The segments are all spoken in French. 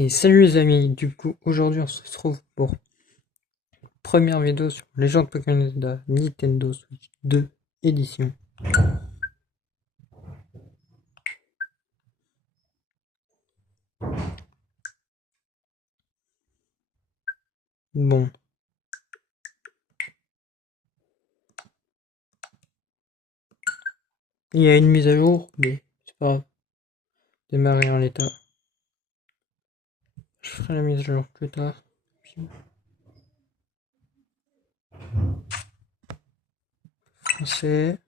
Et salut les amis, du coup aujourd'hui on se retrouve pour première vidéo sur Legend Pokémon Zelda Nintendo Switch 2 édition. Bon, il y a une mise à jour, mais c'est pas grave, démarrer en l'état. Je ferai la mise à jour plus tard. Français.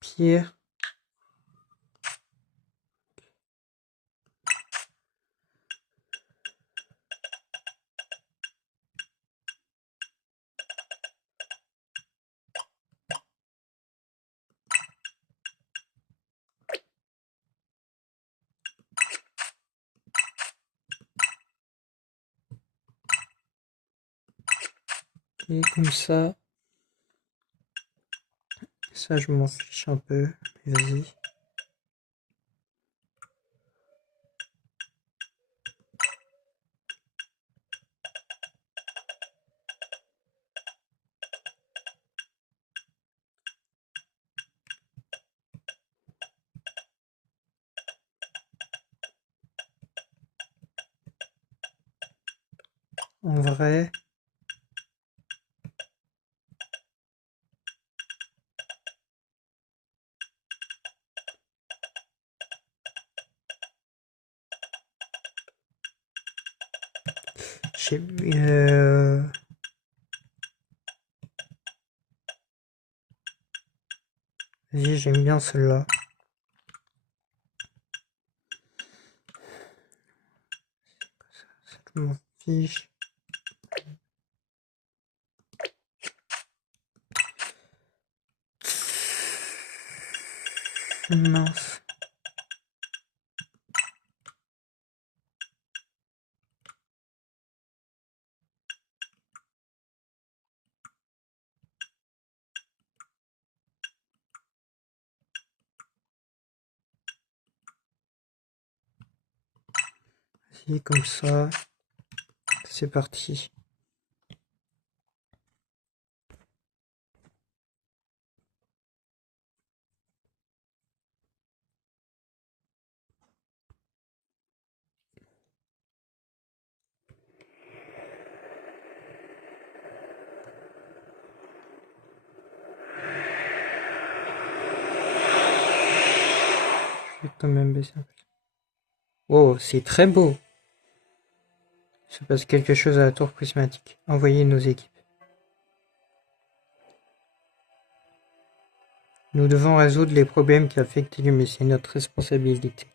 Pierre. Et comme ça je m'en fiche un peu, mais vas-y. En vrai, j'ai vas-y, j'aime bien celle-là. Je m'en fiche. Mince. Vas-y, comme ça. C'est parti. Je vais quand même baisser un peu. Oh, c'est très beau. Il se passe quelque chose à la tour prismatique. Envoyez nos équipes. Nous devons résoudre les problèmes qui affectent Illumis, c'est notre responsabilité.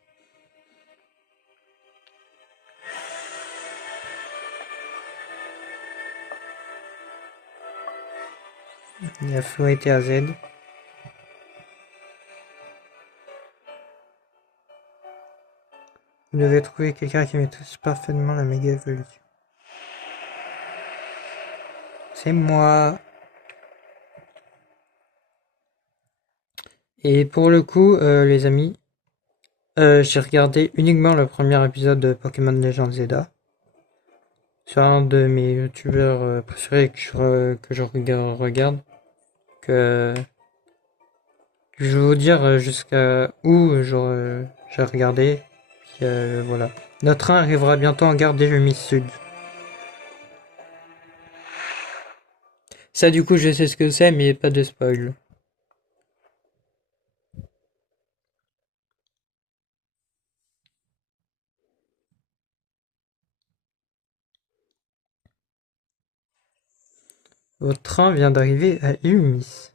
Il y a Floette et AZ. Vous devez trouver quelqu'un qui maîtrise parfaitement la méga évolution. C'est moi. Et pour le coup, les amis, j'ai regardé uniquement le premier épisode de Pokémon Legends Zelda. C'est un de mes youtubeurs préférés que je regarde. Je vais vous dire jusqu'à où j'ai regardé. Puis, voilà. Notre train arrivera bientôt en gare d'Illumis Sud. Ça, du coup, je sais ce que c'est, mais pas de spoil. Votre train vient d'arriver à Illumis.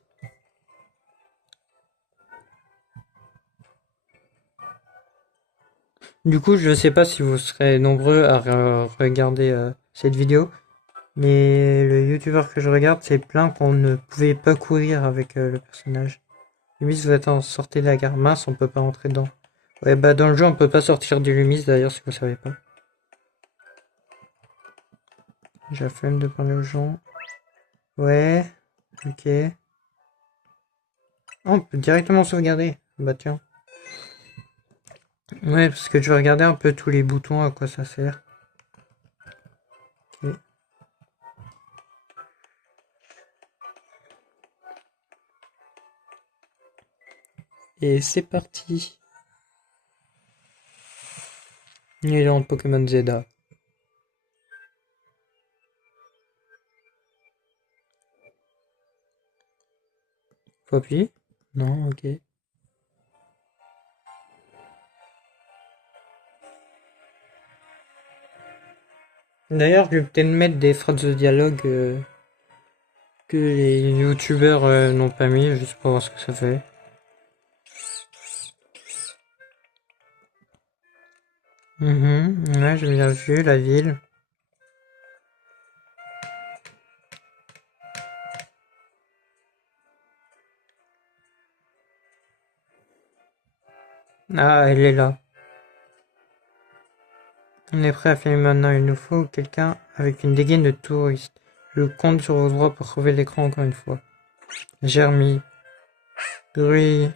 Du coup, je sais pas si vous serez nombreux à regarder cette vidéo, mais le youtubeur que je regarde s'est plaint qu'on ne pouvait pas courir avec le personnage. Illumis, vous êtes en sortie de la gare. Mince, on peut pas rentrer dedans. Ouais, bah dans le jeu, on peut pas sortir d'Illumis d'ailleurs, si vous savez pas. J'ai la flemme de parler aux gens. Ouais. Ok. Oh, on peut directement sauvegarder. Bah tiens. Ouais, parce que je vais regarder un peu tous les boutons, à quoi ça sert. Ok. Et c'est parti. Il est dans Pokémon Zeta. Faut appuyer? Non, ok. D'ailleurs, je vais peut-être mettre des phrases de dialogue que les youtubeurs n'ont pas mis, juste pour voir ce que ça fait. Ouais, j'ai bien vu la ville. Ah, elle est là. On est prêt à filmer maintenant. Il nous faut quelqu'un avec une dégaine de touriste. Je compte sur vos droits pour sauver l'écran encore une fois. Jeremy, Grui,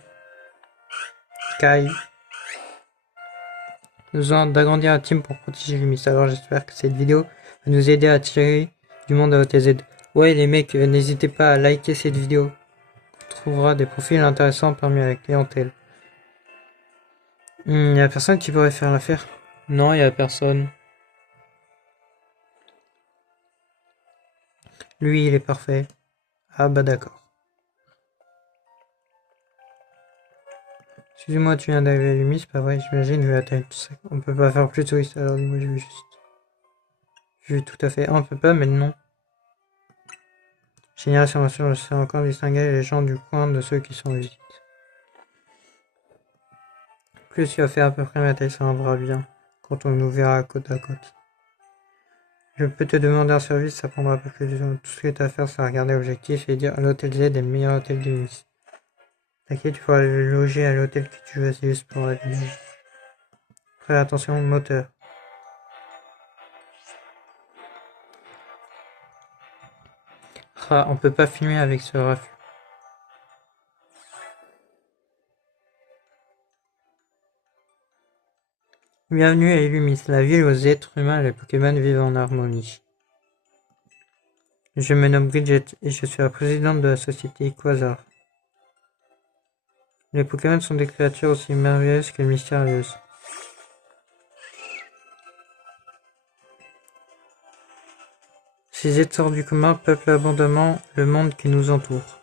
Kai. Besoin d'agrandir la team pour protéger Lumis. Alors j'espère que cette vidéo va nous aider à attirer du monde à OTZ. Ouais les mecs, n'hésitez pas à liker cette vidéo. On trouvera des profils intéressants parmi la clientèle. Y a personne qui pourrait faire l'affaire? Non, y a personne. Lui, il est parfait. Ah bah d'accord. Excusez-moi, tu viens d'arriver à Lumis, c'est pas vrai, j'imagine, je vais atteindre tout ça. On peut pas faire plus de touristes, alors dis-moi, je veux juste... Je veux tout à fait... Ah, on peut pas, mais non. Génial, je sais encore distinguer les gens du coin de ceux qui sont en visite. Plus tu vas faire à peu près ma taille, ça va bien, quand on nous verra côte à côte. Je peux te demander un service, ça prendra pas plus de temps. Tout ce que tu as à faire, c'est regarder l'objectif et dire l'hôtel Z est le meilleur hôtel de Nice. T'inquiète, tu pourras loger à l'hôtel que tu veux, c'est juste pour la vidéo. Fais attention au moteur. Ah, on peut pas filmer avec ce refus. Bienvenue à Illumis, la ville où les êtres humains et les Pokémon vivent en harmonie. Je me nomme Bridget et je suis la présidente de la société Quasar. Les Pokémon sont des créatures aussi merveilleuses que mystérieuses. Ces êtres hors du commun peuplent abondamment le monde qui nous entoure.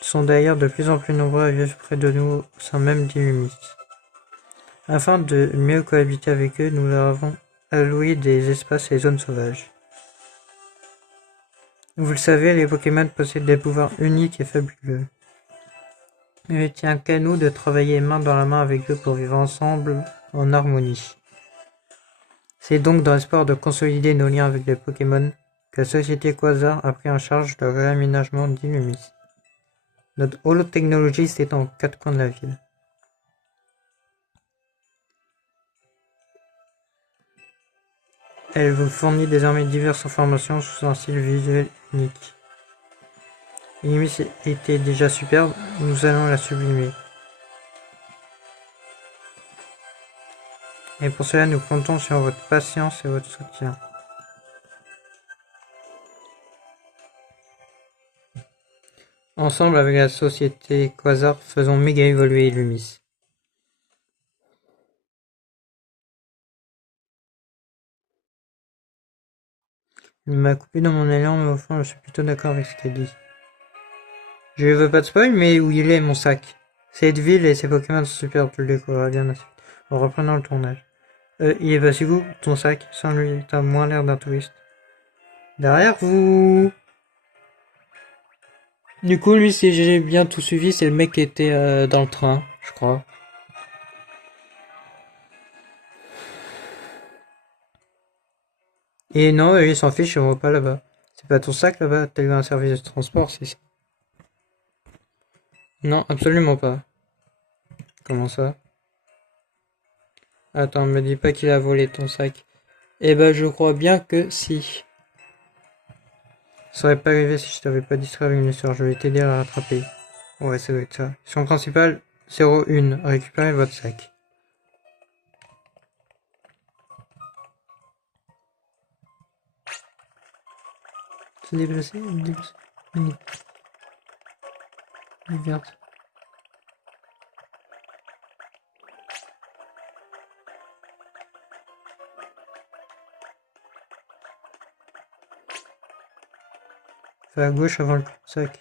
Ils sont d'ailleurs de plus en plus nombreux à vivre près de nous au sein même d'Illumis. Afin de mieux cohabiter avec eux, nous leur avons alloué des espaces et zones sauvages. Vous le savez, les Pokémon possèdent des pouvoirs uniques et fabuleux. Il ne tient qu'à nous de travailler main dans la main avec eux pour vivre ensemble en harmonie. C'est donc dans l'espoir de consolider nos liens avec les Pokémon que la société Quasar a pris en charge le réaménagement d'Illumis. Notre holotechnologie s'étend aux quatre coins de la ville. Elle vous fournit désormais diverses informations sous un style visuel unique. Illumis était déjà superbe, nous allons la sublimer. Et pour cela, nous comptons sur votre patience et votre soutien. Ensemble avec la société Quasar, faisons méga évoluer Illumis. Il m'a coupé dans mon élan, mais au fond, je suis plutôt d'accord avec ce qu'il dit. Je veux pas de spoil, mais où il est mon sac? Cette ville et ses Pokémon sont super, tu le découvriras bien ensuite. En reprenant le tournage. Il est passé où, ton sac? Sans lui, t'as moins l'air d'un touriste. Derrière vous! Du coup, lui, si j'ai bien tout suivi, c'est le mec qui était dans le train, je crois. Et non, lui, il s'en fiche, on va pas là-bas. C'est pas ton sac là-bas, t'as eu un service de transport, c'est ça? Non, absolument pas. Comment ça? Attends, me dis pas qu'il a volé ton sac. Eh ben, je crois bien que si. Ça serait pas arrivé si je t'avais pas distrait avec une histoire. Je vais t'aider à la rattraper. Ouais, ça doit être ça. Mission principale 01. Récupérez votre sac. Se déplacer, déplacer. Verte. Fais à gauche avant le cul-de-sac.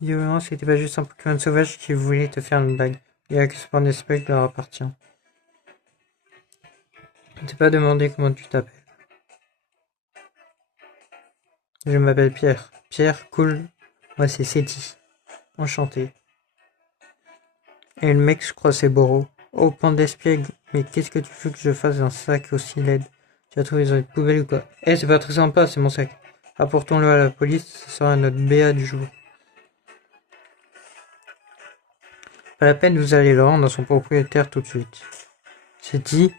Visiblement, c'était pas juste un Pokémon sauvage qui voulait te faire une blague. Il y a que ce point d'espèce leur appartient. Je t'ai pas demandé comment tu t'appelles. Je m'appelle Pierre. Pierre, cool. Moi, c'est Seti. Enchanté. Et le mec, je crois, c'est Boro. Oh, point d'espiègle. Mais qu'est-ce que tu veux que je fasse d'un sac aussi laid? Tu as trouvé dans une poubelle ou quoi? Eh, c'est pas très sympa, c'est mon sac. Apportons-le à la police, ce sera notre BA du jour. Pas la peine, vous allez le rendre à son propriétaire tout de suite. Seti?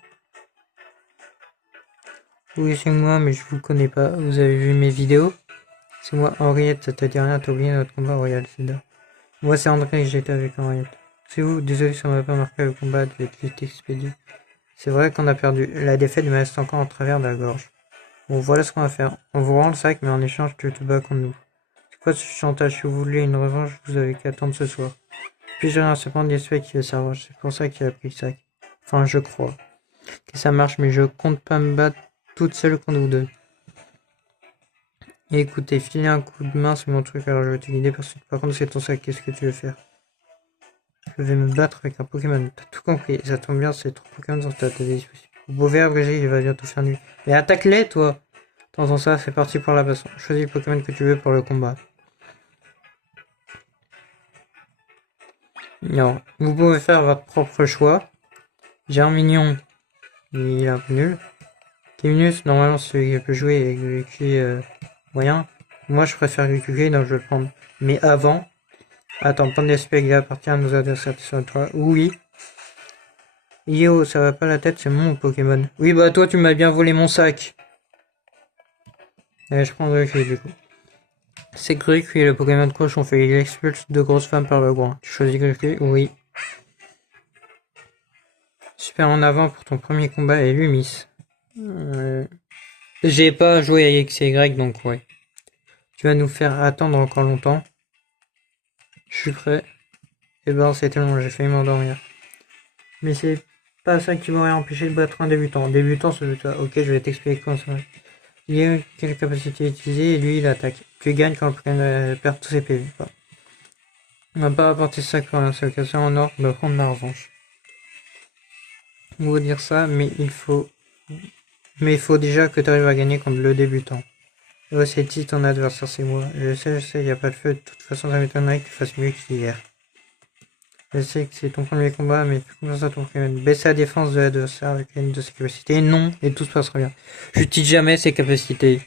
Oui, c'est moi, mais je vous connais pas. Vous avez vu mes vidéos? C'est moi, Henriette, ça te dit rien, t'as oublié notre combat royal, Sida. Moi, c'est André, j'étais avec Henriette. C'est vous, désolé, ça m'a pas marqué, le combat devait être vite expédié. C'est vrai qu'on a perdu. La défaite me reste encore en travers de la gorge. Bon, voilà ce qu'on va faire. On vous rend le sac, mais en échange, tu te bats contre nous. C'est quoi ce chantage? Si vous voulez une revanche, vous avez qu'à attendre ce soir. Puis j'ai un serpent d'espèce qui veut sa revanche. C'est pour ça qu'il a pris le sac. Enfin, je crois que ça marche, mais je compte pas me battre toute seule contre vous deux. Et écoutez, filer un coup de main, c'est mon truc, alors je vais te guider par suite. Par contre, c'est ton sac, qu'est-ce que tu veux faire? Je vais me battre avec un Pokémon. T'as tout compris, ça tombe bien, c'est trop Pokémon sont à ta disposition. Vous pouvez abréger, il va bientôt faire nuit. Mais attaque-les, toi! T'entends ça, c'est parti pour la baston. Choisis le Pokémon que tu veux pour le combat. Non, vous pouvez faire votre propre choix. Germignon, il est un peu nul. Kiminus, normalement, c'est celui qui peut jouer avec le QI moyen. Moi, je préfère le QI, donc je vais le prendre. Mais avant, attends, point d'espèce, il appartient à nos adversaires sur toi. Oui. Yo, ça va pas la tête, c'est mon Pokémon. Oui, bah toi, tu m'as bien volé mon sac. Allez, je prends le QI du coup. C'est Gruc, est le Pokémon de cochon fait. Il expulse deux grosses femmes par le groin. Tu choisis Gruc? Oui. Super en avant pour ton premier combat et Lumis. J'ai pas joué à X et Y, donc ouais. Tu vas nous faire attendre encore longtemps. Je suis prêt. Et ben, c'était long, j'ai failli m'endormir. Mais c'est pas ça qui m'aurait empêché de battre un débutant. Débutant, c'est ça. Ok, je vais t'expliquer comment ça marche. Il y a quelle capacité utiliser et lui il attaque. Tu gagnes quand le Pokémon perd tous ses PV. On va pas apporter ça pour la seule occasion en or de prendre la revanche. On va dire ça, mais il faut déjà que tu arrives à gagner contre le débutant. Oh, c'est dit ton adversaire, c'est moi. Je sais, y a pas de feu. De toute façon, ça m'étonnerait que tu fasses mieux qu'hier. Je sais que c'est ton premier combat, mais fais confiance à ton Pokémon. Baisse la défense de l'adversaire avec une de ses capacités. Non, et tout se passera bien. J'utilise jamais ses capacités.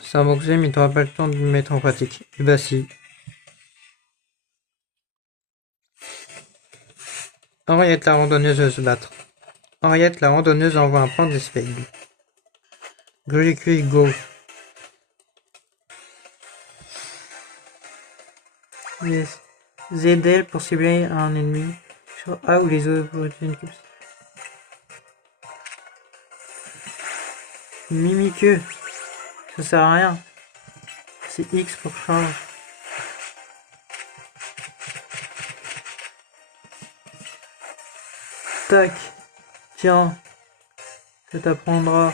C'est un bon conseil, mais t'auras pas le temps de le mettre en pratique. Et bah si. Henriette la randonneuse veut se battre. Henriette la randonneuse envoie un point d'espègle. Grulicui, go. Les ZL pour cibler un ennemi sur A ou les autres pour une capacité. Mimiqueux. Ça sert à rien. C'est X pour charge. Tac. Tiens. Ça t'apprendra.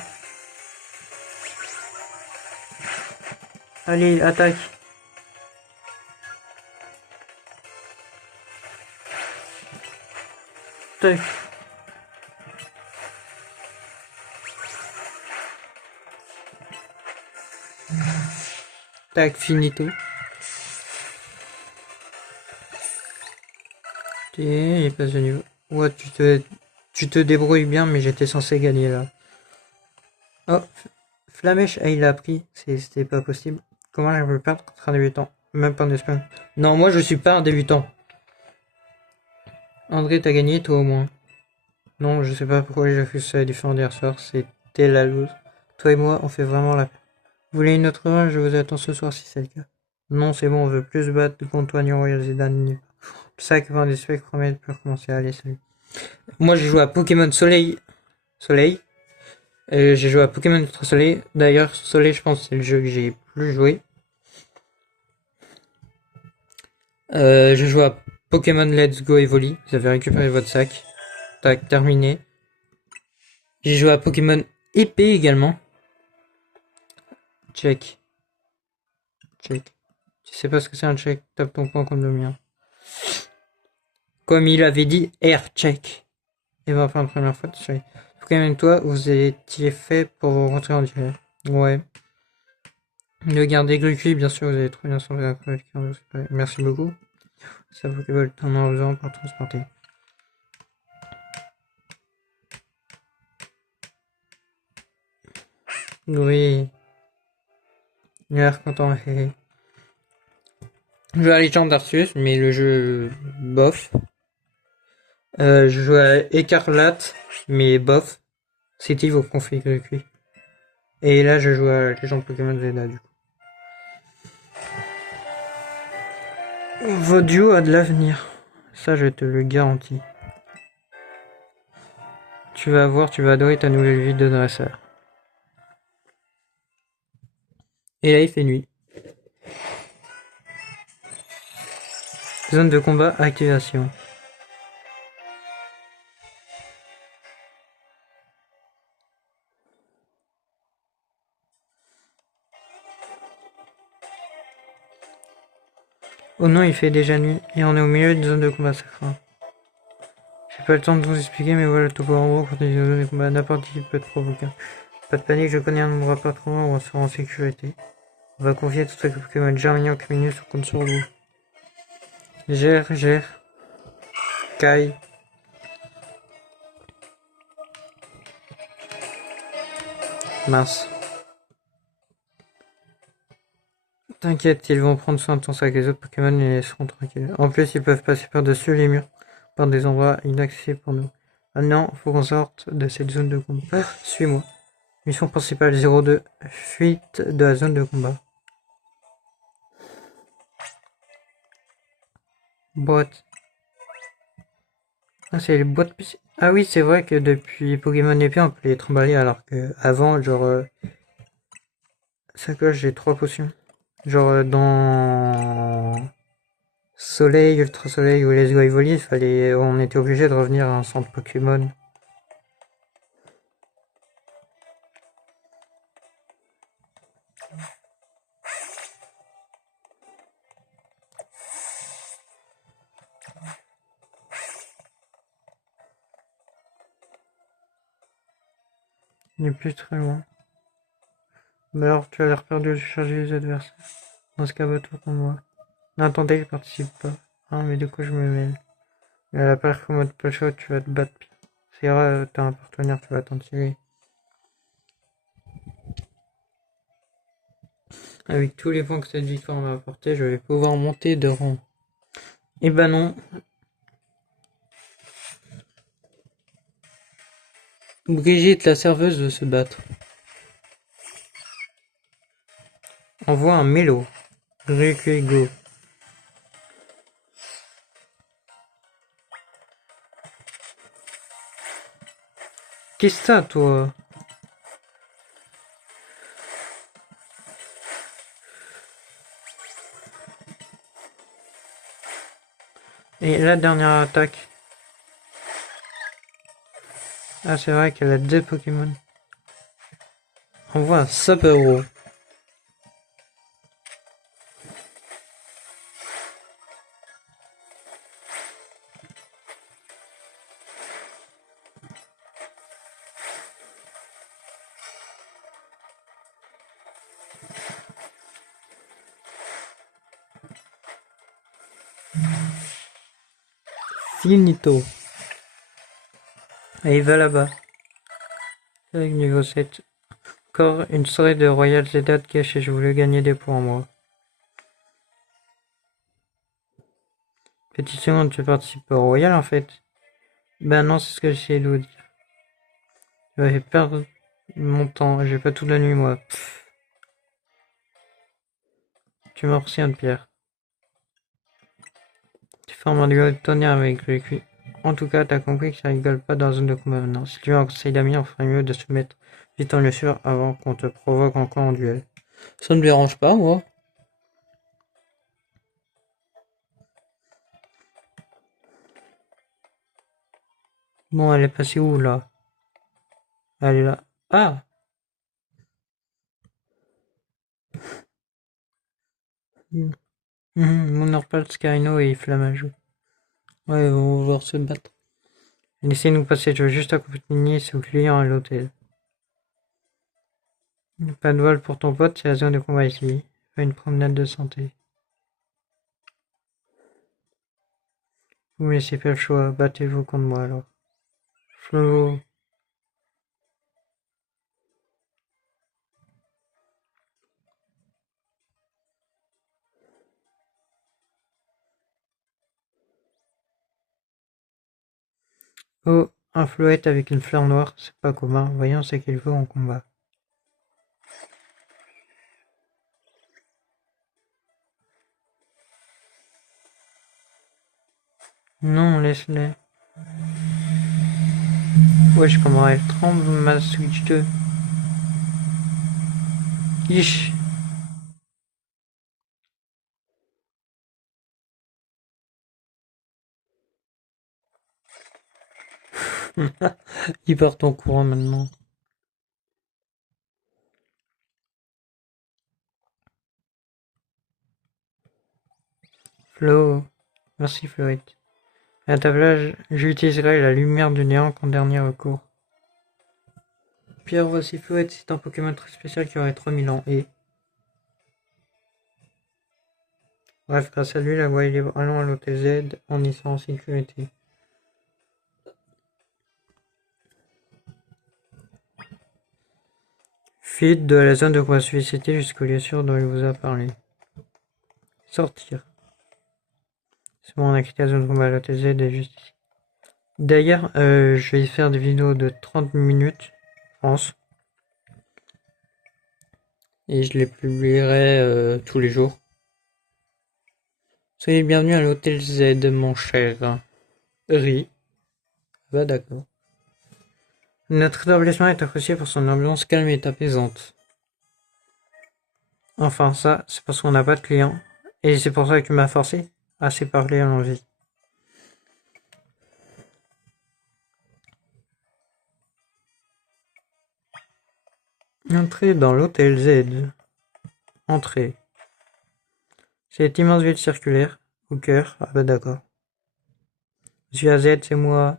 Allez, attaque. Tac. Tac, finito. Il passe de niveau. Ouais, tu te débrouilles bien, mais j'étais censé gagner là. Oh, Flamèche, il a pris. C'était pas possible. Comment je peux perdre contre un débutant? Même pas en Espagne. Non, moi je suis pas un débutant. André, t'as gagné, toi au moins. Non, je sais pas pourquoi j'ai fait ça différent d'hier soir, c'était la loose. Toi et moi, on fait vraiment la paix. Vous voulez une autre run? Je vous attends ce soir si c'est le cas. Non, c'est bon, on veut plus se battre contre New Royal Zedan. Ça que 20 des specs remettent peut recommencer. Allez, salut. Moi, j'ai joué à Pokémon Soleil. Soleil. J'ai joué à Pokémon Ultra Soleil. D'ailleurs, Soleil, je pense, c'est le jeu que j'ai plus joué. J'ai joué à Pokémon Let's Go Evoli. Vous avez récupéré votre sac. Tac, terminé. J'ai joué à Pokémon Épée également. Check. Check. Tu sais pas ce que c'est un check? Tape ton point comme le mien. Comme il avait dit, air check. Et ben, enfin, la première fois, tu sais. Pokémon, toi, vous étiez fait pour rentrer en direct. Ouais. Le garder Gruqui, bien sûr, vous avez trop bien sauvé la chronique. Merci beaucoup. Ça vous vole en en besoin pour transporter. Oui. Il a l'air content. Je joue à Legend d'Arceus, mais le jeu, bof. Je joue à Écarlate, mais bof. C'était vos config Gruqui. Et là, je joue à Legend Pokémon Zelda, du coup. Votre duo a de l'avenir. Ça, je te le garantis. Tu vas voir, tu vas adorer ta nouvelle vie de dresseur. Et là, il fait nuit. Zone de combat, activation. Oh non, il fait déjà nuit, et on est au milieu d'une zone de combat, ça craint. J'ai pas le temps de vous expliquer, mais voilà le topo en gros quand on est dans une zone de combat, n'importe qui peut être provoqué. Pas de panique, je connais un nombre appartement où on sera en sécurité. On va confier tout ce Pokémon Germignon Caminus sur compte sur vous. Gère, Kai. Mince. T'inquiète, ils vont prendre soin de ton sac, les autres Pokémon les laisseront tranquilles. En plus, ils peuvent passer par-dessus les murs, par des endroits inaccessibles pour nous. Maintenant, faut qu'on sorte de cette zone de combat. Suis-moi. Mission principale 02, fuite de la zone de combat. Boîte. Ah, c'est les boîtes. Ah oui, c'est vrai que depuis Pokémon Épée, on peut les trimballer alors que avant, genre, sacoche, j'ai 3 potions. Genre, dans Soleil, Ultra Soleil ou Let's Go Evoli, on était obligé de revenir à un centre Pokémon. Il n'est plus très loin. Mais alors, tu as l'air perdu de charger les adversaires. Dans ce cas, toi contre moi. N'attendez, participe pas. Hein, mais de quoi je me mêle? Mais à la part qu'au mode shot, tu vas te battre. C'est vrai, t'as un partenaire, tu vas t'en tirer. Avec tous les points que cette victoire m'a apporté, je vais pouvoir monter de rang. Eh ben non. Brigitte, la serveuse, veut se battre. Envoie un mélo. Go. Qu'est-ce que t'as, toi? Et la dernière attaque. Ah, c'est vrai qu'elle a 2 Pokémon. Envoie un Sapero. Finito. Et il va là-bas. Avec niveau 7. Encore une soirée de Royal Zedad cachée, je voulais gagner des points moi. Petite seconde, tu participes au Royal en fait. Ben non, c'est ce que j'essayais de vous dire. Je vais perdre mon temps, j'ai pas toute la nuit moi. Pff, tu m'as reçu de pierre. Tu formes un duo de tonnerre avec le cul. En tout cas, t'as compris que ça rigole pas dans la zone de combat maintenant. Si tu veux un conseil d'amis, on ferait mieux de se mettre vite en lieu sûr avant qu'on te provoque encore en duel. Ça me dérange pas, moi. Bon, elle est passée où, là? Elle est là. Ah! Monorpal, Skyno et Flamajou. Ouais, on va vouloir se battre. Laissez-nous passer, je veux juste accompagner ce client à l'hôtel. Pas de vol pour ton pote, c'est la zone de combat ici. Fais une promenade de santé. Vous me laissez pas le choix, battez-vous contre moi alors. Flo. Oh, un flouette avec une fleur noire, c'est pas commun. Voyons ce qu'il faut en combat. Non, laisse-les. Wesh, comment elle tremble, ma Switch 2. Ich. Il part en courant maintenant. Flo. Merci, Flouette. À ta place, j'utiliserai la lumière du néant qu'en dernier recours. Pierre, voici Flouette, c'est un Pokémon très spécial qui aurait 3000 ans et... Bref, grâce à lui, la voie est libre. Allons à l'hôtel Z, on y sera en sécurité. Fuite de la zone de combat-sollicité jusqu'au lieu sûr dont il vous a parlé. Sortir. C'est bon, on a quitté la zone de combat, l'hôtel Z est juste ici. D'ailleurs, je vais faire des vidéos de 30 minutes, je pense. Et je les publierai tous les jours. Soyez bienvenus à l'hôtel Z, mon cher. Ri. Va d'accord. Notre établissement est apprécié pour son ambiance calme et apaisante. Enfin, ça, c'est parce qu'on n'a pas de clients. Et c'est pour ça que tu m'as forcé. Assez parlé, allons-y. Entrez dans l'hôtel Z. Entrée. Cette immense ville circulaire. Au cœur. Ah bah d'accord. Monsieur AZ, c'est moi.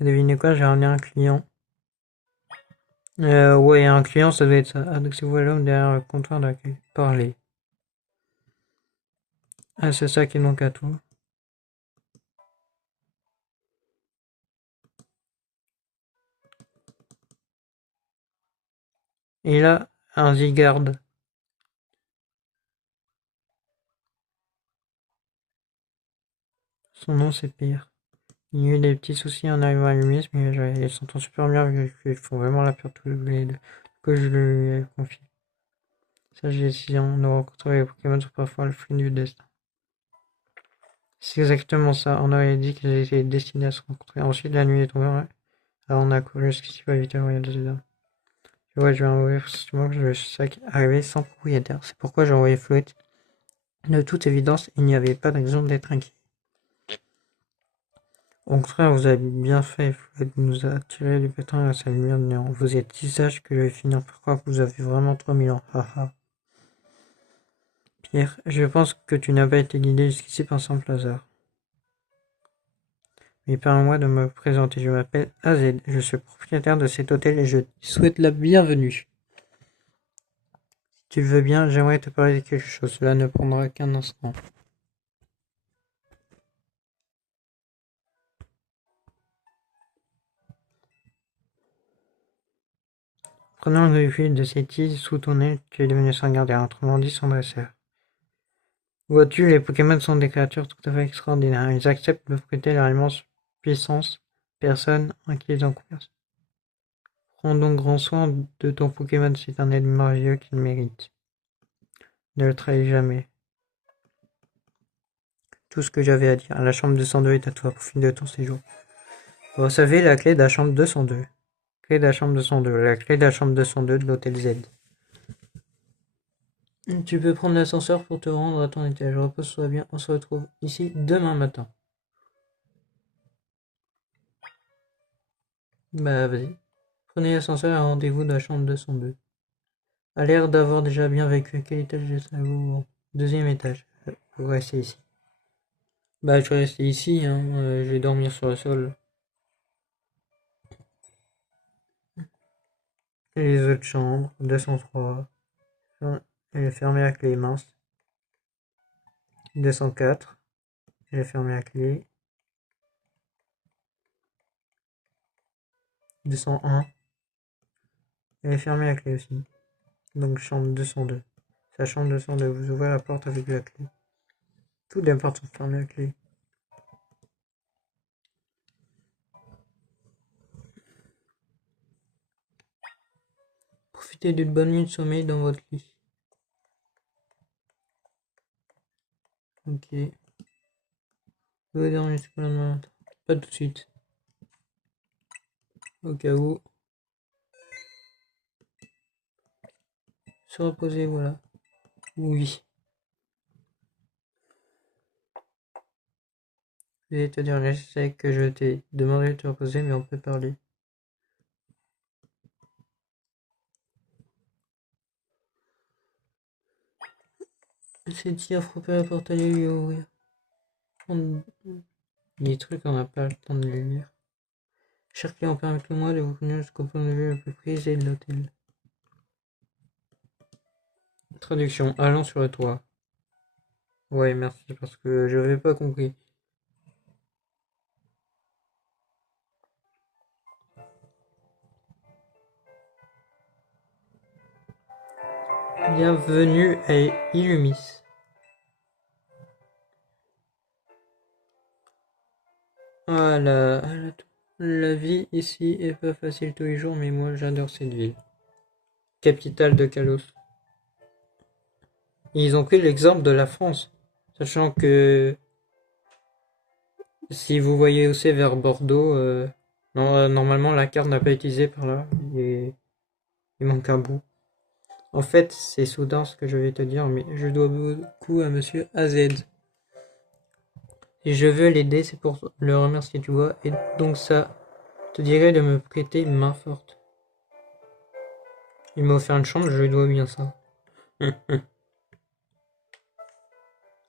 Et devinez quoi, j'ai ramené un client. Ouais, un client, ça doit être ça. Adressez-vous à l'homme derrière le comptoir d'accueil. Parlez. Ah, c'est ça qui manque à tout. Et là, un Zygarde. Son nom, c'est Pire. Il y a eu des petits soucis en arrivant à l'humisme, mais ils s'entendent super bien vu qu'ils font vraiment la peur tous les deux. Que je lui ai confié. Sage décision, nous rencontrer les Pokémon sont parfois le fruit du destin. C'est exactement ça, on aurait dit qu'ils étaient destinés à se rencontrer. Ensuite, la nuit est tombée, ouais. Alors on a couru jusqu'ici pour éviter le voyage de Zidane. Tu vois, je vais envoyer justement que le sac arrivé sans propriétaire. C'est pourquoi j'ai envoyé Flouette. De toute évidence, il n'y avait pas de raison d'être inquiet. Au contraire, vous avez bien fait, Flouette nous a tiré du pétrin à sa lumière de néant. Vous êtes si sage que je vais finir par croire que vous avez vraiment 3000 ans. Haha. Pierre, je pense que tu n'as pas été guidé jusqu'ici par simple hasard. Mais permets-moi de me présenter, je m'appelle AZ, je suis propriétaire de cet hôtel et je te souhaite la bienvenue. Si tu veux bien, j'aimerais te parler de quelque chose, cela ne prendra qu'un instant. Prenant le refuge de cette île sous ton aile, tu es devenu sans gardien, autrement dit sans dresseur. Vois-tu, les Pokémon sont des créatures tout à fait extraordinaires. Ils acceptent de prêter leur immense puissance, personne en qui les encourage. Prends donc grand soin de ton Pokémon, c'est un ennemi merveilleux qu'il mérite. Ne le trahis jamais. Tout ce que j'avais à dire. La chambre 202 est à toi, profite de ton séjour. Vous savez la clé de la chambre 202. Clé de la chambre 202. La clé de la chambre 202 de l'hôtel Z. Tu peux prendre l'ascenseur pour te rendre à ton étage. Repose-toi bien, on se retrouve ici demain matin. Bah vas-y. Prenez l'ascenseur et rendez-vous de la chambre 202. A l'air d'avoir déjà bien vécu. Quel étage êtes-vous? Deuxième étage. Vous restez ici. Bah je vais rester ici, hein. Je vais dormir sur le sol. Et les autres chambres, 203. Elle est fermée à clé mince. 204. Elle est fermée à clé. 201. Elle est fermée à clé aussi. Donc chambre 202. C'est la chambre 202. Vous ouvrez la porte avec la clé. Toutes les portes sont fermées à clé. Profitez d'une bonne nuit de sommeil dans votre lit. Ok. Vous allez dormir jusqu'au lendemain matin. Pas tout de suite. Au cas où. Se reposer, voilà. Oui. Je vais te dire, je sais que je t'ai demandé de te reposer, mais on peut parler. C'est-il frapper à la porte, allez lui ouvrir. Les trucs, on n'a pas le temps de les lire. Cher client, permettez-moi de vous conduire jusqu'au point de vue le plus prisé de l'hôtel. Traduction, allons sur le toit. Ouais, merci, parce que je n'avais pas compris. Bienvenue à Illumis. Ah la vie ici est pas facile tous les jours, mais moi j'adore cette ville. Capitale de Kalos. Ils ont pris l'exemple de la France, sachant que si vous voyez aussi vers Bordeaux, normalement la carte n'a pas été utilisée par là, et il manque un bout. En fait, c'est soudain ce que je vais te dire, mais je dois beaucoup à monsieur AZ. Si je veux l'aider, c'est pour le remercier, tu vois, et donc ça te dirait de me prêter main forte. Il m'a offert une chambre, je lui dois bien ça.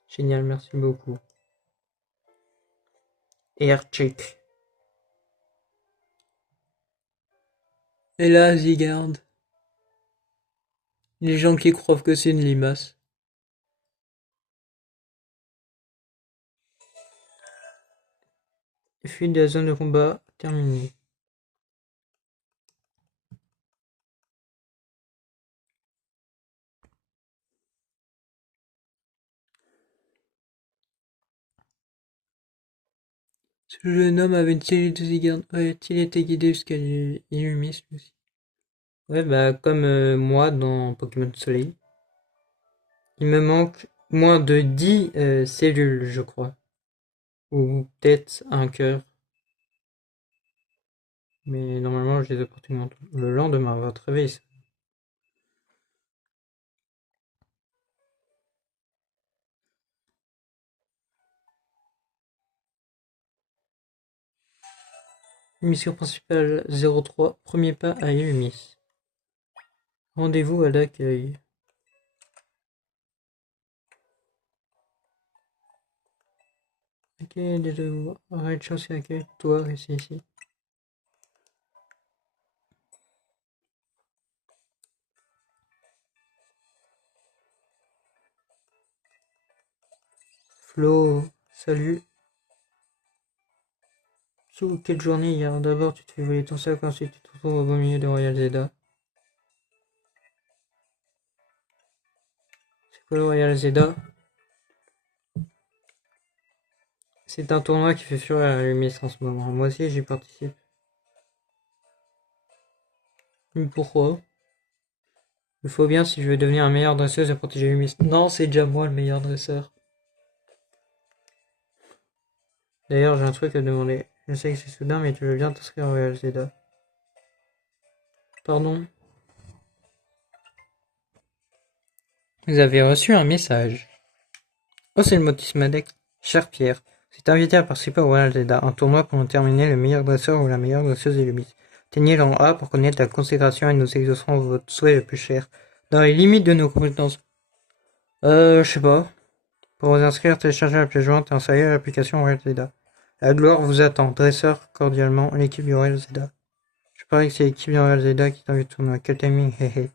Génial, merci beaucoup. Aircheck. Et là, Zygarde. Les gens qui croient que c'est une limace. Fuite de la zone de combat terminée. Ce jeune homme avait une cellule de Zygarde. Aurait-il été guidé jusqu'à Illumis lui aussi? Ouais, bah comme moi dans Pokémon Soleil. Il me manque moins de 10 cellules, je crois. Ou peut-être un cœur. Mais normalement, je les apporte le lendemain à votre réveil. Mission principale 03, premier pas à Illumis. Rendez-vous à l'accueil. Ok, déjà vous. Rez-de-chaussée accueil, toi, reste ici. Flo, salut. Quelle journée hier. D'abord, tu te fais voler ton sac, ensuite tu te retrouves au beau milieu de Royal Zeda. Le Royal Zeda. C'est un tournoi qui fait fureur à l'UMIS en ce moment. Moi aussi, j'y participe. Mais pourquoi? Il faut bien si je veux devenir un meilleur dresseur et protéger l'UMIS. Non, c'est déjà moi le meilleur dresseur. D'ailleurs, j'ai un truc à te demander. Je sais que c'est soudain, mais tu veux bien t'inscrire au Royal Zeda? Pardon? Vous avez reçu un message. Oh, c'est le Motus Madec. Cher Pierre, vous êtes invité à participer au Royal Zeda, un tournoi pour déterminer le meilleur dresseur ou la meilleure dresseuse Illumis. Atteignez le rang A pour connaître la consécration et nous exaucerons votre souhait le plus cher, dans les limites de nos compétences. Je sais pas. Pour vous inscrire, téléchargez la pièce jointe et installez l'application Royal Zeda. La gloire vous attend. Dresseur, cordialement, l'équipe du Royal Zeda. Je parie que c'est l'équipe du Royal Zeda qui t'invite au tournoi. Quel timing, hé hé.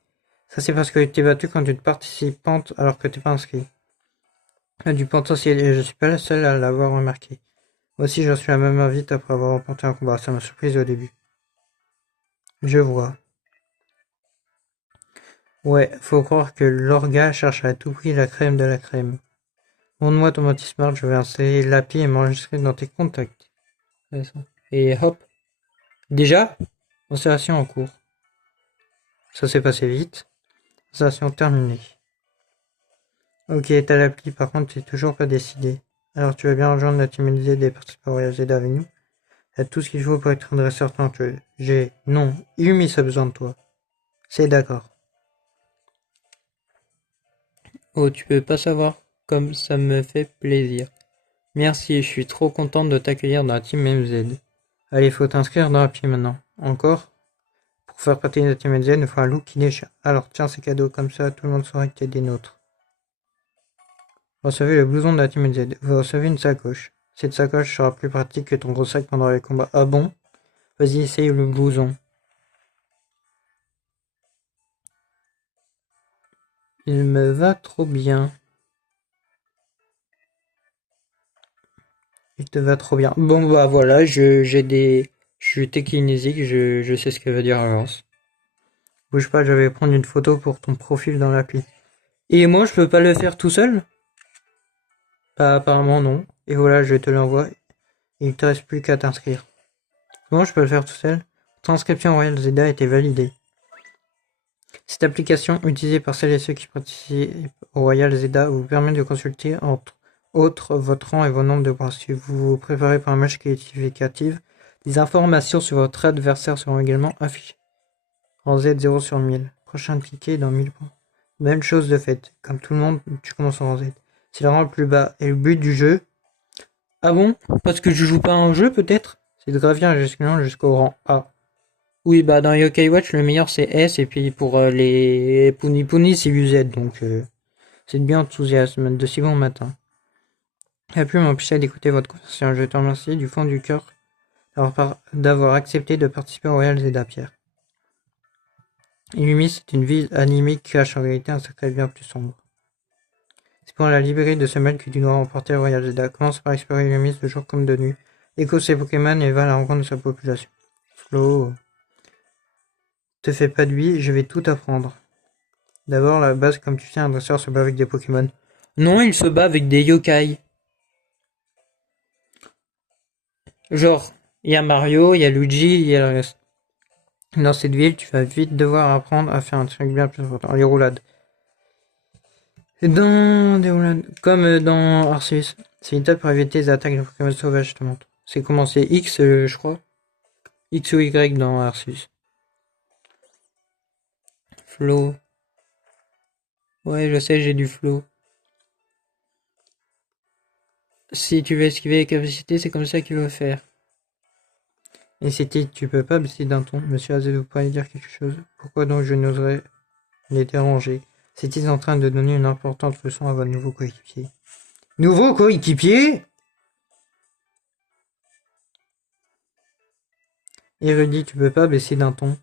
Ça c'est parce que tu t'es battu quand tu te participantes alors que t'es pas inscrit. Il y a du potentiel et je suis pas la seule à l'avoir remarqué. Moi aussi j'en suis la même vite après avoir remporté un combat, ça m'a surprise au début. Je vois. Ouais, faut croire que l'orga cherche à tout prix la crème de la crème. Montre-moi ton Smart, je vais installer l'API et m'enregistrer dans tes contacts. Et hop. Déjà? Installation en cours. Ça s'est passé vite. Installation terminée. Ok, t'as l'appli, par contre, t'es toujours pas décidé. Alors tu vas bien rejoindre la team LZ des participants Royal Zeda avec nous. T'as tout ce qu'il faut pour être un dresseur talentueux. Non, Illumis a besoin de toi. C'est d'accord. Oh, tu peux pas savoir comme ça me fait plaisir. Merci, je suis trop contente de t'accueillir dans la team MZ. Allez, faut t'inscrire dans l'appli maintenant. Encore? Pour faire partie de la team MZ, il faut un look qui déchire. Alors tiens ces cadeaux, comme ça tout le monde saura que t'es des nôtres. Vous recevez le blouson de la team MZ. Vous recevez une sacoche. Cette sacoche sera plus pratique que ton gros sac pendant les combats. Ah bon? Vas-y, essaye le blouson. Il me va trop bien. Il te va trop bien. Bon bah voilà, je suis tékinésique, je sais ce que veut dire avance. Bouge pas, je vais prendre une photo pour ton profil dans l'appli. Et moi, je peux pas le faire tout seul? Bah apparemment non. Et voilà, je te l'envoie. Il te reste plus qu'à t'inscrire. Comment je peux le faire tout seul? Ton inscription Royal Zeda a été validée. Cette application, utilisée par celles et ceux qui participent au Royal Zeda, vous permet de consulter entre autres votre rang et vos nombres de points. Si vous vous préparez pour un match qualificatif, des informations sur votre adversaire seront également affichées. Rang Z 0 sur 1000. Prochain ticket dans 1000 points. Même chose de fait. Comme tout le monde, tu commences en rang Z. C'est le rang le plus bas. Et le but du jeu... Ah bon? Parce que je joue pas un jeu peut-être? C'est de gravir un escalier jusqu'au rang A. Oui, bah dans Yokai Watch, le meilleur c'est S, et puis pour les Puni Puni, c'est UZ, donc c'est bien enthousiasme de si bon matin. La plume m'empêchait d'écouter votre conversation. Je te remercie du fond du cœur d'avoir accepté de participer au Royal Zeda, Pierre. Illumi, c'est une ville animée qui cache en réalité un secret bien plus sombre. C'est pour la libérer de ce mal que tu dois remporter le Royal Zeda. Commence par explorer Illumi de jour comme de nuit. Écoute ses Pokémon et va à la rencontre de sa population. Flo... Te fais pas de lui, je vais tout apprendre. D'abord, la base, comme tu sais, un dresseur se bat avec des Pokémon. Non, il se bat avec des yokai. Genre, il y a Mario, il y a Luigi, il y a le reste. Dans cette ville, tu vas vite devoir apprendre à faire un truc bien plus important. Les roulades. Dans des roulades. Comme dans Arceus. C'est une étape pour éviter les attaques de Pokémon sauvages, je te montre. C'est comment c'est X, je crois. X ou Y dans Arceus. Flow. Ouais, je sais, j'ai du flow. Si tu veux esquiver les capacités, c'est comme ça qu'il faut faire. Et c'était, tu peux pas baisser d'un ton. Monsieur Azed, vous pourriez dire quelque chose? Pourquoi donc je n'oserais les déranger? C'est-il en train de donner une importante leçon à votre nouveau coéquipier? Nouveau coéquipier? Érudit, tu peux pas baisser d'un ton.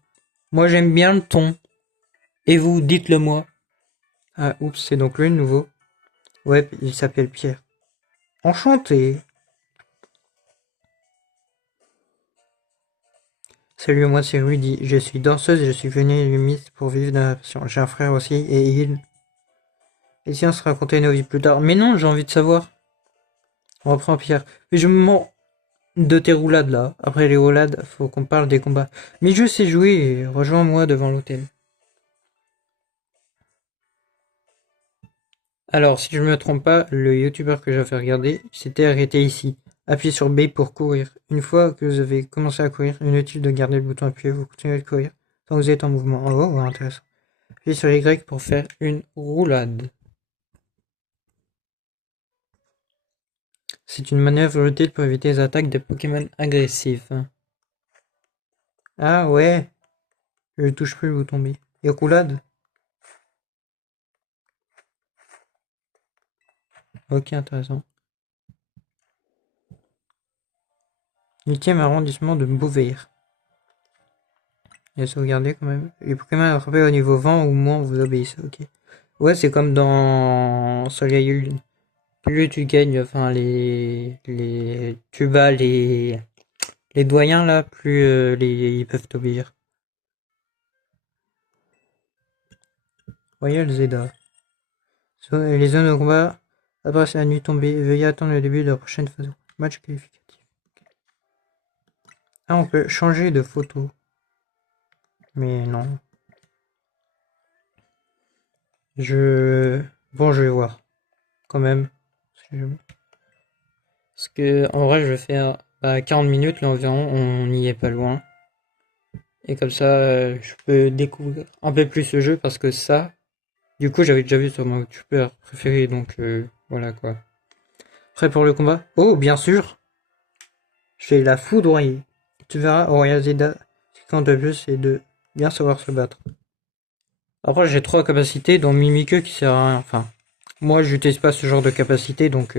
Moi j'aime bien le ton. Et vous, dites-le moi. Ah, oups, c'est donc lui le nouveau. Ouais, il s'appelle Pierre. Enchanté. Salut, moi c'est Rudy. Je suis danseuse et je suis venue à l'UMIS pour vivre dans la passion. J'ai un frère aussi et Et si on se racontait nos vies plus tard? Mais non, j'ai envie de savoir. On reprend Pierre. Mais je me mens de tes roulades là. Après les roulades, faut qu'on parle des combats. Mais je sais jouer, rejoins-moi devant l'hôtel. Alors, si je me trompe pas, le youtubeur que j'ai fait regarder s'était arrêté ici. Appuyez sur B pour courir. Une fois que vous avez commencé à courir, inutile de garder le bouton appuyé, vous continuez de courir tant que vous êtes en mouvement. Oh, intéressant. Appuyez sur Y pour faire une roulade. C'est une manœuvre utile pour éviter les attaques des Pokémon agressifs. Ah ouais, je touche plus le bouton B. Et roulade? Ok, intéressant. 8e arrondissement de Beauvert. Il y a sauvegarder quand même. Les Pokémon attrapés au niveau 20 ou moins vous obéissent. Ok. Ouais, c'est comme dans Soleil et Lune. Plus tu gagnes, enfin tu bats les doyens là, plus ils peuvent t'obéir. Royal Zeda. Les zones de combat, après c'est la nuit tombée, veuillez attendre le début de la prochaine phase. Match qualificatif. Ah, on peut changer de photo. Mais non. Bon, je vais voir. Quand même. Parce que, en vrai, je vais faire 40 minutes, là, environ. On n'y est pas loin. Et comme ça, je peux découvrir un peu plus ce jeu parce que ça, du coup, j'avais déjà vu sur mon youtubeur préféré, donc voilà quoi. Prêt pour le combat? Oh, bien sûr! Je vais la foudroyer. Tu verras, Royal Zeda, ce qui compte le plus, c'est de bien savoir se battre. Après, j'ai 3 capacités, dont Mimikyu qui sert à rien. Enfin, moi, j'utilise pas ce genre de capacité, donc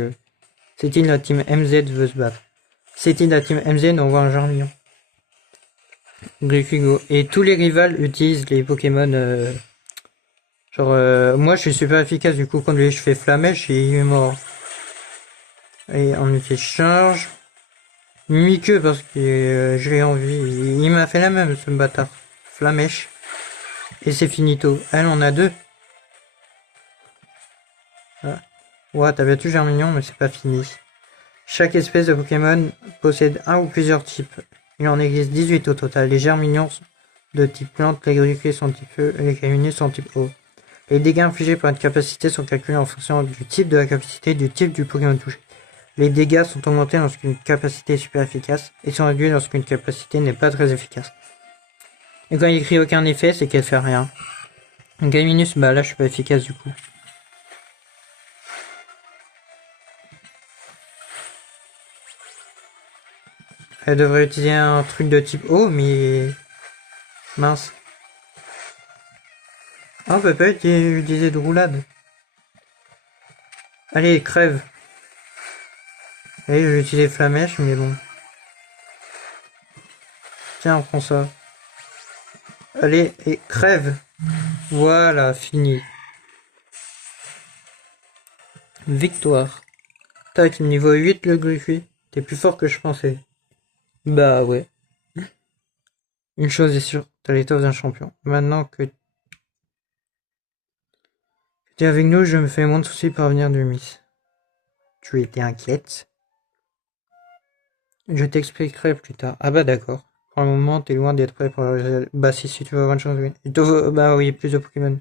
c'est la team MZ veut se battre. C'est la team MZ, on voit un Charmillon. Grifigo. Et tous les rivales utilisent les Pokémon. Moi, je suis super efficace, du coup, quand lui, je fais Flamèche et il est mort. Et on lui fait charge. Mimikyu, parce que je l'ai envie. Il m'a fait la même, ce bâtard. Flamèche. Et c'est finito. Elle, on a 2. Ah. Ouais, t'as battu Germignon, mais c'est pas fini. Chaque espèce de Pokémon possède un ou plusieurs types. Il en existe 18 au total. Les Germignons sont de type plante, les Griffés sont type feu et les Caminus sont type eau. Les dégâts infligés par une capacité sont calculés en fonction du type de la capacité et du type du Pokémon touché. Les dégâts sont augmentés lorsqu'une capacité est super efficace et sont réduits lorsqu'une capacité n'est pas très efficace. Et quand il écrit aucun effet, c'est qu'elle fait rien. Caminus, là je suis pas efficace du coup. Elle devrait utiliser un truc de type eau, mais mince. Ah, on peut pas utiliser de roulade. Allez, crève. Allez, je vais utiliser Flamèche, mais bon. Tiens, on prend ça. Allez, et crève. Voilà, fini. Victoire. Tac, niveau 8 le Griffy. T'es plus fort que je pensais. Bah ouais. Une chose est sûre, t'as l'étoffe d'un champion. Maintenant que tu es avec nous, je me fais moins de soucis pour l'avenir de Miss. Tu étais inquiète? Je t'expliquerai plus tard. Ah bah d'accord. Pour le moment, t'es loin d'être prêt pour Bah si tu veux avoir une chance, oui. Bah oui, plus de Pokémon.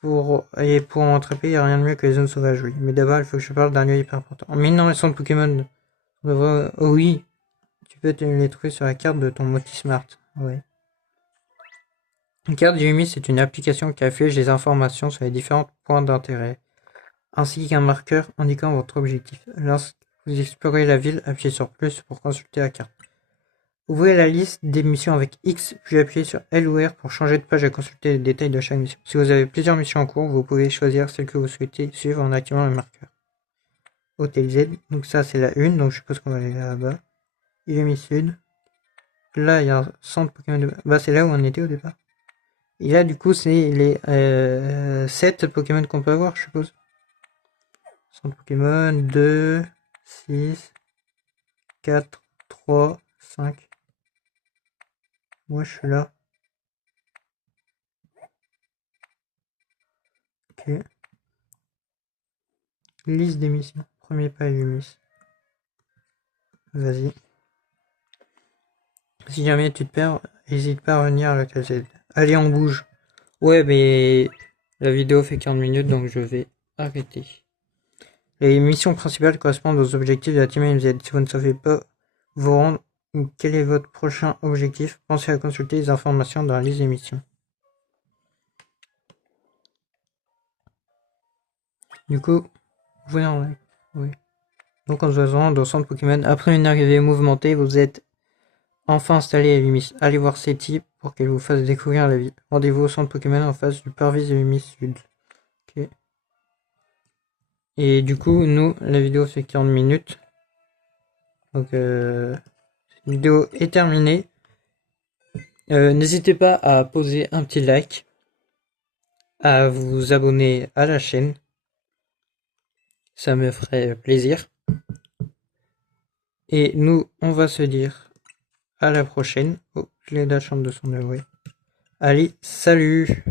Pour en attraper, y a rien de mieux que les zones sauvages, oui. Mais d'abord, il faut que je parle d'un lieu hyper important. Mais non, ils sont de Pokémon. Oh oui, tu peux les trouver sur la carte de ton Motismart. Ouais. La carte Jimmy, c'est une application qui affiche les informations sur les différents points d'intérêt, ainsi qu'un marqueur indiquant votre objectif. Lorsque vous explorez la ville, appuyez sur plus pour consulter la carte. Ouvrez la liste des missions avec X, puis appuyez sur L ou R pour changer de page et consulter les détails de chaque mission. Si vous avez plusieurs missions en cours, vous pouvez choisir celle que vous souhaitez suivre en activant le marqueur. Hôtel Z, donc ça c'est la 1, donc je suppose qu'on va aller là-bas. Illumis Sud. Là, il y a un centre Pokémon de... Bah c'est là où on était au départ. Et là, du coup, c'est les 7 Pokémon qu'on peut avoir, je suppose. Centre Pokémon, 2, 6, 4, 3, 5. Moi, je suis là. Ok. Liste des missions. Premier pas, Umis. Vas-y. Si jamais tu te perds, n'hésite pas à revenir à la casette. Allez, on bouge. Ouais, mais la vidéo fait 40 minutes, donc je vais arrêter. Les missions principales correspondent aux objectifs de la Team AMZ. Si vous ne savez pas vous rendre ou quel est votre prochain objectif, pensez à consulter les informations dans la liste des missions. Du coup, vous voyez en live. Oui. Donc on se rendre au centre Pokémon. Après une arrivée mouvementée, vous êtes enfin installé à Lumis. Allez voir Seti pour qu'elle vous fasse découvrir la ville. Rendez-vous au centre Pokémon en face du parvis de Lumis Sud. Ok. Et du coup, nous, la vidéo fait 40 minutes. Donc, cette vidéo est terminée. N'hésitez pas à poser un petit like, à vous abonner à la chaîne. Ça me ferait plaisir. Et nous, on va se dire à la prochaine. Oh, je l'ai de la chambre de son avoué. Allez, salut!